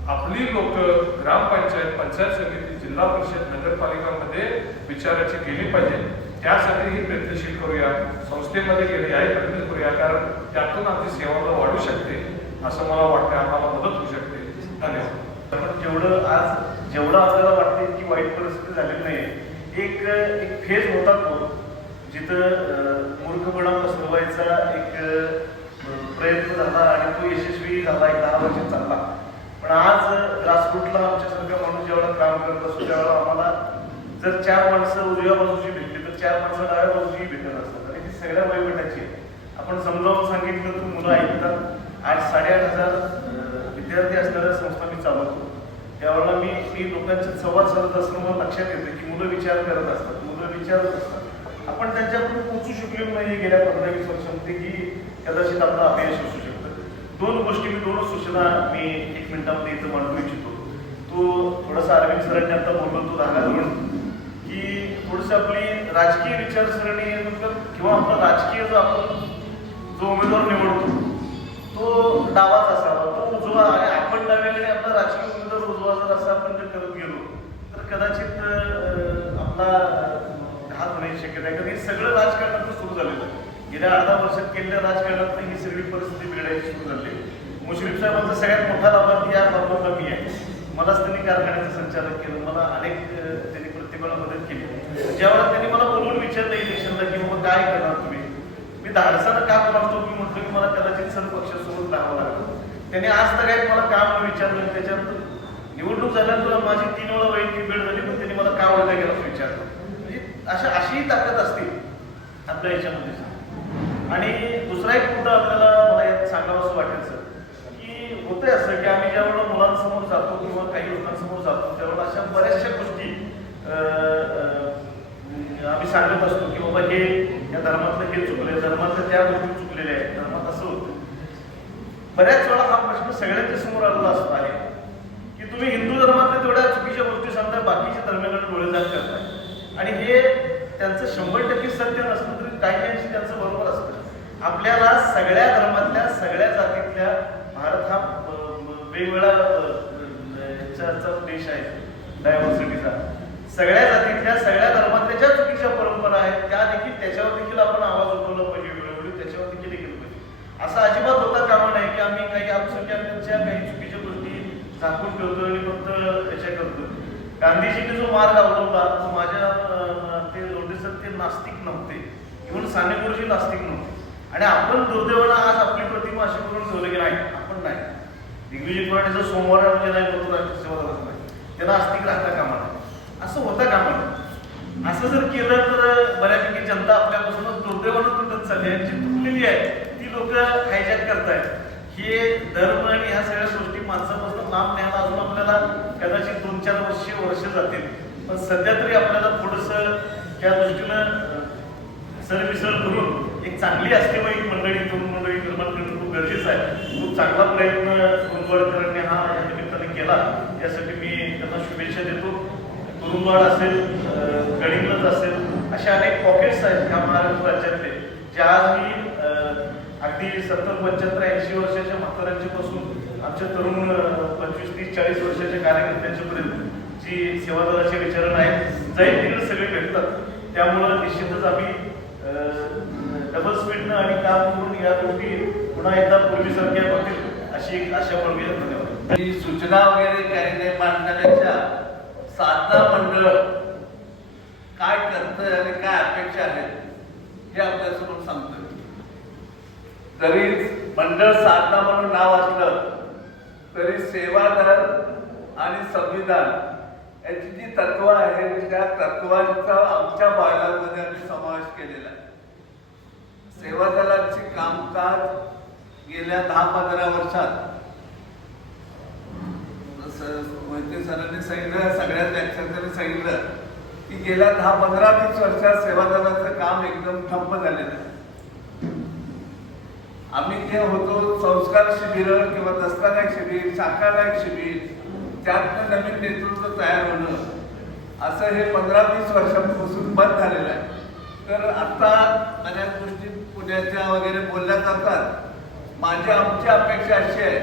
आपली लोक ग्रामपंचायत, पंचायत समिती, जिल्हा परिषद, नगरपालिकांमध्ये विचाराची केली पाहिजे. त्यासाठी ही प्रयत्नशील करूया, संस्थेमध्ये गेले याही प्रयत्न करूया, कारण त्यातून आमची सेवा वाढू शकते असं मला वाटतं, आम्हाला मदत होऊ शकते. धन्यवाद. पण जेवढं आपल्याला वाटते की वाईट परिस्थिती झालेली नाही, एक फेज होता तो, जिथं मूर्खपणा पसरवायचा एक प्रयत्न झाला आणि तो यशस्वी झाला. 10 वर्ष चालला. पण आज ग्रासरूटला आमच्यासारखा माणूस जेव्हा काम करत असतो त्यावेळेला आम्हाला जर 4 माणसं उजव्या बाजूची भेटली तर 4 माणसं डाव्या बाजूची भेटत असतात. आणि ती सगळ्या वयोगटाची आहे. आपण समजावून सांगितलं तर मुलं ऐकतात. आज 8,500 विद्यार्थी असणाऱ्या संस्था मी चालवतो. त्यावेळेला मी लोकांचे संवाद साधत असताना मला लक्षात येतं की मुलं विचार करत असतात, मुलं विचारत असतात. आपण त्यांच्याकडून पोहोचू शकलो नाही गेल्या 15-20 वर्षांमध्ये की कदाचित आपलं अपयश असू शकतं. 2 गोष्टी, 2 सूचना मी 1 मिनिटामध्ये इथं मांडू इच्छितो. तो थोडासा अरविंद सरांनी आता बोललो तो धागा धरून की थोडंसं आपली राजकीय विचारसरणी किंवा आपला राजकीय जो उमेदवार निवडतो तो डावाच असावा, तो उजवा. आणि आपण डाव्याकडे आपला राजकीय उमेदवार उजवा जर असं आपण जर करत गेलो तर कदाचित आपला घात होण्याची शक्यता आहे. कारण हे सगळं राजकारणातून सुरू झालेलं आहे. गेल्या 18 वर्षात केलेल्या राजकारणात ही सगळी परिस्थिती बिघडायची सुरू झाली. मुश्रीफ साहेबांचा सगळ्यात मोठा लाभार्थी या बाबतीत मी आहे. मलाच त्यांनी कारखान्याचं संचालक केलं, मला अनेक त्यांनी प्रत्येकाला मदत केली. ज्यावेळेला त्यांनी मला बोलून विचारलं इलेक्शनला की बाबा काय करणार तुम्ही, मी धाडसानं का करतो मी म्हटलं की मला कदाचित सर्व पक्षासोबत राहावं लागतं. त्यांनी आज तर काय मला काम विचारलं. त्याच्यानंतर निवडणूक झाल्यानंतर माझी 3 वेळा वैयक्तिक भेट झाली, पण त्यांनी मला का ओळखलं गेलं विचारलं. म्हणजे अशीही ताकद असते आपल्या याच्यामध्ये. आणि दुसरा एक मुद्दा आपल्याला मला यात सांगावं असं वाटेल सर, की होतंय असं की आम्ही ज्यावेळेला मुलांसमोर जातो किंवा काही लोकांसमोर जातो त्यावेळेला अशा बऱ्याचशा गोष्टी आम्ही सांगत असतो की बाबा हे या धर्मातलं हे चुकले, धर्मातल्या त्या गोष्टी चुकलेल्या आहेत, धर्मात असं होतं. बऱ्याच वेळा हा प्रश्न सगळ्यांच्या समोर आलेला असतो आहे की तुम्ही हिंदू धर्मातल्या तेवढ्या चुकीच्या गोष्टी सांगताय, बाकीच्या धर्माकडे डोळेझाक करताय. आणि हे त्यांचं 100% सत्य नसलं तरी काही अंशी त्यांचं बरोबर असतं. आपल्याला सगळ्या धर्मातल्या, सगळ्या जातीतल्या, भारत हा वेगवेगळा देश आहे, डायव्हर्सिटीचा. सगळ्या जातीतल्या, सगळ्या धर्मातल्या ज्या चुकीच्या परंपरा आहेत त्या देखील त्याच्यावर देखील आपण आवाज उठवला पाहिजे, वेळोवेळी त्याच्यावर देखील केलं पाहिजे. असं अजिबात होता कामा नाही की आम्ही काही अल्पसंख्याकांच्या काही चुकीच्या गोष्टी झाकून ठेवतो आणि फक्त याच्या करतो. गांधीजीने जो मार्ग अवलंबला तो माझ्या ते लोटे सर ते नास्तिक नव्हते, इव्हन साने गुरुजी नास्तिक नव्हते. आणि आपण दुर्दैवानं आज आपली प्रतिमा अशी करून ठेवलं की नाही आपण नाही. दिग्विजय फोराडेचा सोमवार म्हणजे नाही बोलतो राष्ट्रीय सेवा दलाच नाही, त्यांना आस्तिक राहता कामा नाही, असं होता कामा नाही. असं जर केलं तर बऱ्यापैकी जनता आपल्यापासून दुर्दैवानं तुटत चालली आहे. जी तुटलेली आहे ती लोक हायजॅक करतायत. हे धर्म आणि ह्या सगळ्या गोष्टी माणसापासून लांब न्यायला अजून आपल्याला कदाचित 2-4 वर्ष जातील. पण सध्या तरी आपल्याला थोडंसं त्या दृष्टीनं सरमिसळ करून एक चांगली अस्तेवाईक मंडळी तरुण मंडळी निर्माण करणं खूप गरजेचं आहे. खूप चांगला प्रयत्न कुरुंदवाडकरांनी हा या निमित्ताने केला, यासाठी मी त्यांना शुभेच्छा देतो. कुरुंदवाड असेल, गडिंग्लज असेल, अशा अनेक पॉकेट्स आहेत ह्या महाराष्ट्र राज्यातले, जे आज मी अगदी 70, 75, 80 वर्षाच्या म्हाताऱ्यांच्यापासून आमच्या तरुण 25, 30, 40 वर्षाच्या कार्यकर्त्यांच्यापर्यंत जी सेवादलाचे विचारण आहेत, जाईल तिकडे सगळे भेटतात. त्यामुळं निश्चितच आम्ही डबल स्पीडनं आणि काम करून या गोष्टी पुन्हा एकदा पूर्वीसारख्या होतील अशी एक आशा बाळगूया. धन्यवाद. ही सूचना वगैरे काही नाही मांडण्यापेक्षा साधना मंडळ काय करतंय आणि काय अपेक्षा आहेत हे आपल्यासमोर सांगतोय. जरी मंडळ साधना म्हणून नाव असलं तरी सेवादल आणि संविधान याची जी तत्व आहेत त्या तत्वांचा आमच्या बायलामध्ये आम्ही समावेश केलेला आहे. सेवादलाची कामकाज गेल्या 10-15 वर्षात मोहिते सरांनी सांगितलं, सगळ्याच व्याख्यात्यांनी सांगितलं की गेल्या 10-15-20 वर्षात सेवादलाचं काम एकदम ठप्प झालेलं आहे. आम्ही जे होतो संस्कार शिबिर किंवा दस्तानायक शिबिर, शाखानायक शिबिर, त्यातनं नवीन नेतृत्व तयार होणं असं हे 15-20 वर्षांपासून बंद झालेलं आहे. तर आता बऱ्याच गोष्टी पुण्याच्या वगैरे बोलल्या जातात. आमची अपेक्षा अशी आहे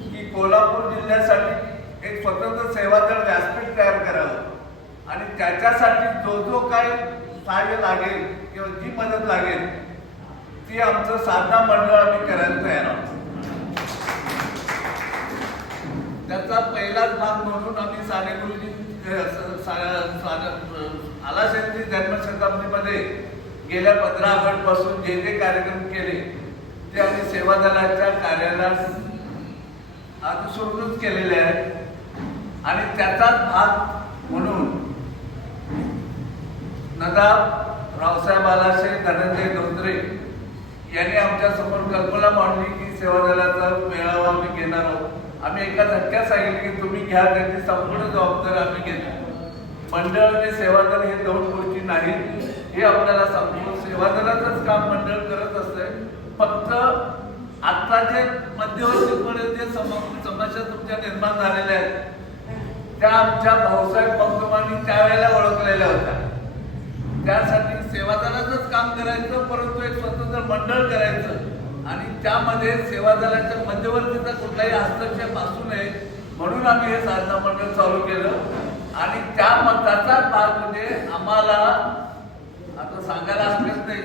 की कोल्हापूर जिल्ह्यासाठी एक स्वतंत्र सेवादल व्यासपीठ तयार करावं आणि त्याच्यासाठी जो काही सहाय्य लागेल किंवा जी मदत लागेल ती आमचं साधना मंडळ आम्ही करायला तयार आहोत. त्याचा पहिलाच भाग म्हणून आम्ही साने गुरुजी आलाशांची जन्मशताब्दीमध्ये गेल्या 15 ऑगस्ट पासून जे जे कार्यक्रम केले ते आम्ही सेवादलाच्या कार्यालयात अनुसरूनच केलेले आहेत आणि त्याचाच भाग म्हणून नदाब रावसाहेब आलाशे, धनंजय धोत्रे यांनी आमच्या समोर कल्पना मांडली की सेवादलाचा मेळावा आम्ही घेणार आहोत. आम्ही एका झटक्यात सांगितले की तुम्ही घ्या, त्याची संपूर्ण जबाबदारी आम्ही घेतो. मंडळ आणि सेवादल हे दोन गोष्टी नाहीत हे आपल्याला सांगतो. सेवादलाचंच काम मंडळ करत असतंय. फक्त आता जे मध्यवर्तीपर्यंत जे समस्या तुमच्या निर्माण झालेल्या आहेत त्या आमच्या भाऊसाहेब बंगमांनी त्यावेळेला ओळखलेल्या होत्या. त्यासाठी सेवादलाचंच काम करायचं, परंतु एक स्वतंत्र मंडळ करायचं आणि त्यामध्ये सेवादलाच्या मध्यवर्तीचा कुठलाही हस्तक्षेप असू नये म्हणून आम्ही हे साधना मंडळ चालू केलं. आणि त्याचाच भाग म्हणजे आम्हाला आता सांगायला असलेच नाही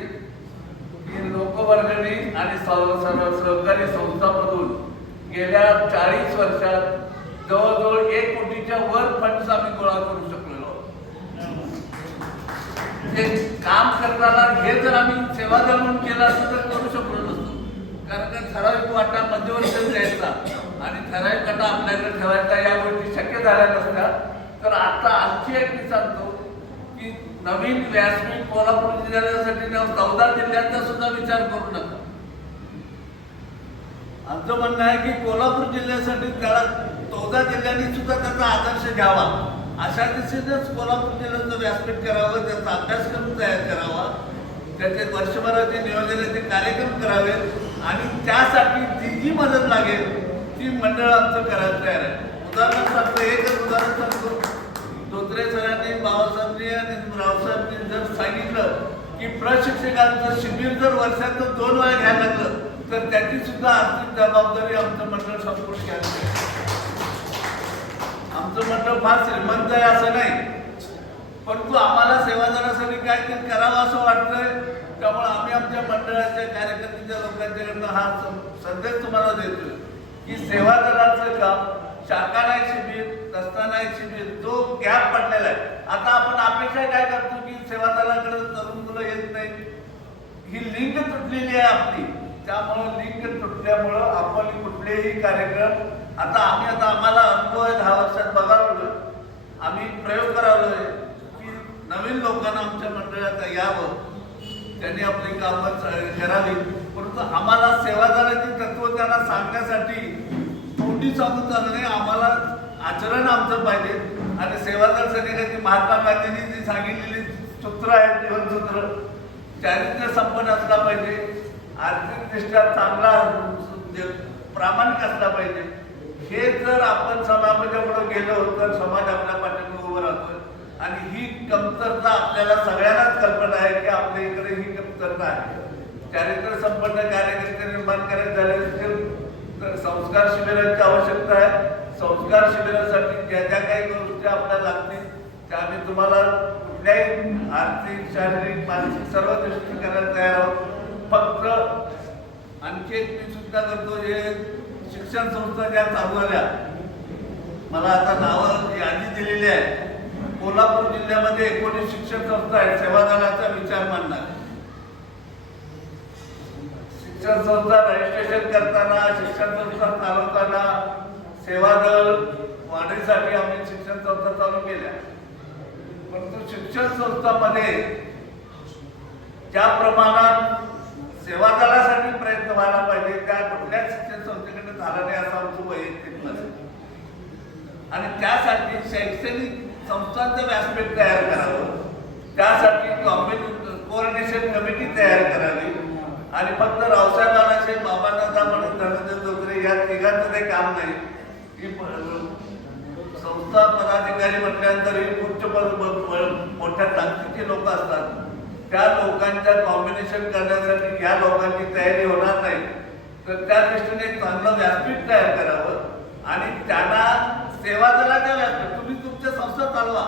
की लोकवर्गणी आणि सहकारी संस्थांमधून गेल्या 40 वर्षात जवळजवळ 1 कोटीच्या वर फंड्स आम्ही गोळा करू शकलेलो आहोत. हे काम करताना हे जर आम्ही सेवादल म्हणून केलं असतं तर करू शकलो नसतो. कारण का ठराविक वाटा मध्यवर्ती द्यायचा आणि ठराविक वाटा आपल्याकडे ठेवायचा या गोष्टी शक्य झाल्या नसत्या. तर आता आणखी एक मी सांगतो की नवीन व्यासपीठ कोल्हापूर जिल्ह्यासाठी 14 जिल्ह्यांचा सुद्धा विचार करू नका. आमचं म्हणणं आहे की कोल्हापूर जिल्ह्यासाठी त्याला 14 जिल्ह्यांनी सुद्धा त्याचा आदर्श घ्यावा. अशा दिशेनेच कोल्हापूर जिल्ह्याचं व्यासपीठ करावं, त्याचा अभ्यासक्रम तयार करावा, त्याचे वर्षभराचे नियोजनाचे कार्यक्रम करावेत आणि त्यासाठी जी जी मदत लागेल ती मंडळ आमचं करायला तयार आहे. उदाहरण सांगतो, एकच उदाहरण सांगतो. धोत्रे सरांनी, बाबासाहेबांनी आणि रावसाहेबांनी जर सांगितलं की प्रशिक्षकांचं शिबिर जर वर्षातून 2 वेळा घ्यायला लागलं तर त्याची सुद्धा आर्थिक जबाबदारी आमचं मंडळ संपूर्ण घ्यायला. आमचं मंडळ फार श्रीमंत आहे असं नाही, परंतु आम्हाला सेवादलासाठी काहीतरी करावं असं वाटतंय. त्यामुळे आम्ही आमच्या मंडळाच्या कार्यकर्त्यांच्या लोकांच्याकडनं हा संदेश तुम्हाला देतोय की सेवादलाचं काम, शाखानायक शिबिर, दस्तानायक शिबिर, जो गॅप पडलेला आहे. आता आपण अपेक्षा काय करतो की सेवादलाकडे तरुण मुलं येत नाही, ही लिंक तुटलेली आहे आपली. त्यामुळं लिंक तुटल्यामुळं आपण कुठलेही कार्यक्रम आता आम्हाला अनुभव आहे 10 वर्षात बघावलं, आम्ही प्रयोग करावलोय की नवीन लोकांना आमच्या मंडळात यावं, त्यांनी आपली कामं करावी. परंतु आम्हाला सेवादलाची तत्व त्यांना सांगण्यासाठी तोंडी सांगून चाललं नाही, आम्हाला आचरण आमचं पाहिजे. आणि सेवादल सैनिकांची महात्मा गांधींनी जी सांगितलेली सूत्र आहे जीवनसूत्र. चारित्र्य संपन्न असला पाहिजे, आर्थिकदृष्ट्या चांगला प्रामाणिक असला पाहिजे. हे जर आपण समाजाच्या पुढे गेलो तर समाज आपल्या पाठीमागे उभं राहतोय. आणि ही कमतरता आपल्याला सगळ्यांनाच कल्पना आहे की आपल्या इकडे ही कमतरता आहे. चारित्र्य संपन्न कार्यकर्ते निर्माण करायचे झाले तर संस्कार शिबिरांची आवश्यकता आहे. संस्कार शिबिरासाठी ज्या ज्या काही गोष्टी आपल्याला लागतील त्या आम्ही तुम्हाला कुठल्याही आर्थिक, शारीरिक, मानसिक सर्व दृष्टी करायला तयार आहोत. फक्त आणखी एक मी सुद्धा करतो, हे शिक्षण संस्था ज्या चालू झाल्या, मला आता नावं यादी दिलेली आहे. कोल्हापूर जिल्ह्यामध्ये 19 शिक्षण संस्था आहेत सेवादलाचा विचार मांडणार. शिक्षण संस्था रजिस्ट्रेशन करताना, शिक्षण संस्था चालवताना सेवादल वाढीसाठी आम्ही शिक्षण संस्था चालू केल्या. परंतु शिक्षण संस्थांमध्ये ज्या प्रमाणात सेवादलासाठी प्रयत्न व्हायला पाहिजे त्या कुठल्याच शिक्षण संस्थेकडे झाला नाही असं आमचं वैयक्तिक मत आहे. आणि त्यासाठी शैक्षणिक संस्थांचं व्यासपीठ तयार करावं, त्यासाठी कोऑर्डिनेशन कमिटी तयार करावी. आणि फक्त रावसाहेब बालासाहेब, बाबादादा म्हणून धनंजय जोगरे या तिघांचं काही काम नाही. ही संस्था पदाधिकारी म्हटल्यानंतर ही उच्च मोठ्या ताकदीचे लोक असतात. त्या लोकांच्या कॉम्बिनेशन करण्यासाठी या लोकांची तयारी होणार नाही. तर त्या दृष्टीने एक चांगलं व्यासपीठ तयार करावं आणि त्यांना सेवा दलाच्या व्यासपीठ, तुम्ही तुमच्या संस्था चालवा,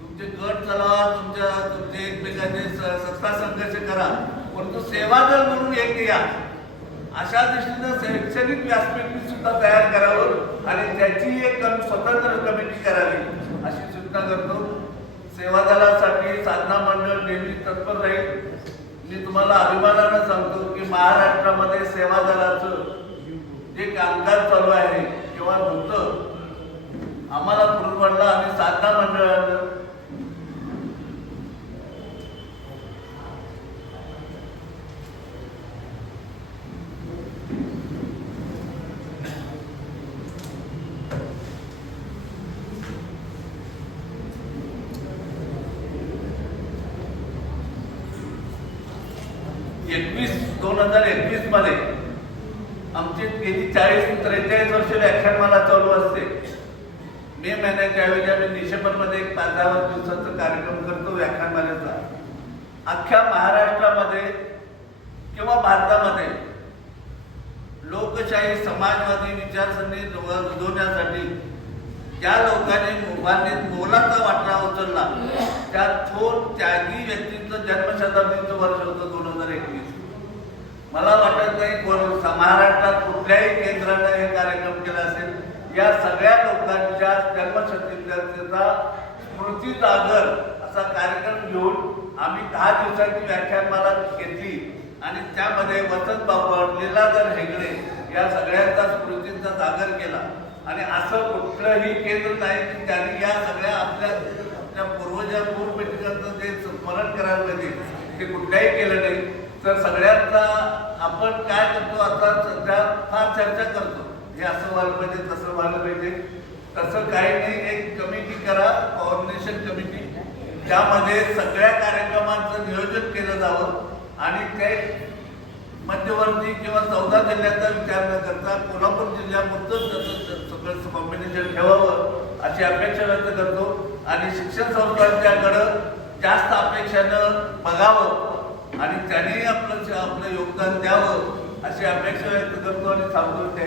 तुमचे गट चालवा, तुमचे एकमेकांचे सत्ता संघर्ष करा, परंतु सेवा दल म्हणून एक या. अशा दृष्टीनं शैक्षणिक व्यासपीठ सुद्धा तयार करावं आणि त्याची एक स्वतंत्र कमिटी करावी अशी सूचना करतो. सेवा दलासाठी साधना मंडळ नेहमी तत्पर राहील. मी तुम्हाला अभिमानानं सांगतो की महाराष्ट्रामध्ये सेवा दलाचं जे कामकाज चालू आहे किंवा होतं, आम्हाला पूर्वपडला आणि साधना मंडळानं मध्ये आमची गेली 40-43 वर्ष व्याख्यानमाला चालू असते. मे महिन्याच्या ऐवजी आम्ही डिसेंबरमध्ये एक 5-10 दिवसाचा कार्यक्रम करतो व्याख्यानमालेचा. अख्ख्या महाराष्ट्रामध्ये किंवा भारतामध्ये लोकशाही समाजवादी विचारसरणी रुजवण्यासाठी ज्या लोकांनी मोलाचा वाटा उचलला त्या थोर त्यागी व्यक्तींचं जन्मशताब्दीचं वर्ष होतं 2021. मला वाटत नाही महाराष्ट्रात कुठल्याही केंद्राने हे कार्यक्रम केला असेल. या सगळ्या लोकांच्या जन्मशताब्दीचा स्मृती जागर असा कार्यक्रम घेऊन आम्ही 10 दिवसांची व्याख्यानमाला घेतली आणि त्यामध्ये वसंत बापट, लीलाधर हेगडे या सगळ्यांचा स्मृतींचा जागर केला. आणि असं कुठलंही केंद्र नाही की त्यांनी या सगळ्या आपल्या पूर्वपिढीचं जे स्मरण करायला पाहिजे ते कुठल्याही केलं नाही. तर सगळ्यांचा आपण काय करतो आता सध्या फार चर्चा करतो, हे असं व्हायला पाहिजे, तसं व्हायला पाहिजे. तसं काही नाही. एक कमिटी करा, कोऑर्डिनेशन कमिटी, त्यामध्ये सगळ्या कार्यक्रमांचं नियोजन केलं जावं आणि ते मध्यवर्ती किंवा 14 जिल्ह्याचा विचार न करता कोल्हापूर जिल्ह्यापुरतंच त्याचं सगळं कॉम्बिनेशन ठेवावं अशी अपेक्षा व्यक्त करतो. आणि शिक्षण संस्थांच्याकडं जास्त अपेक्षानं बघावं आणि त्यांनी आपलं योगदान द्यावं अशी अपेक्षा व्यक्त करतो आणि थांबतो. त्या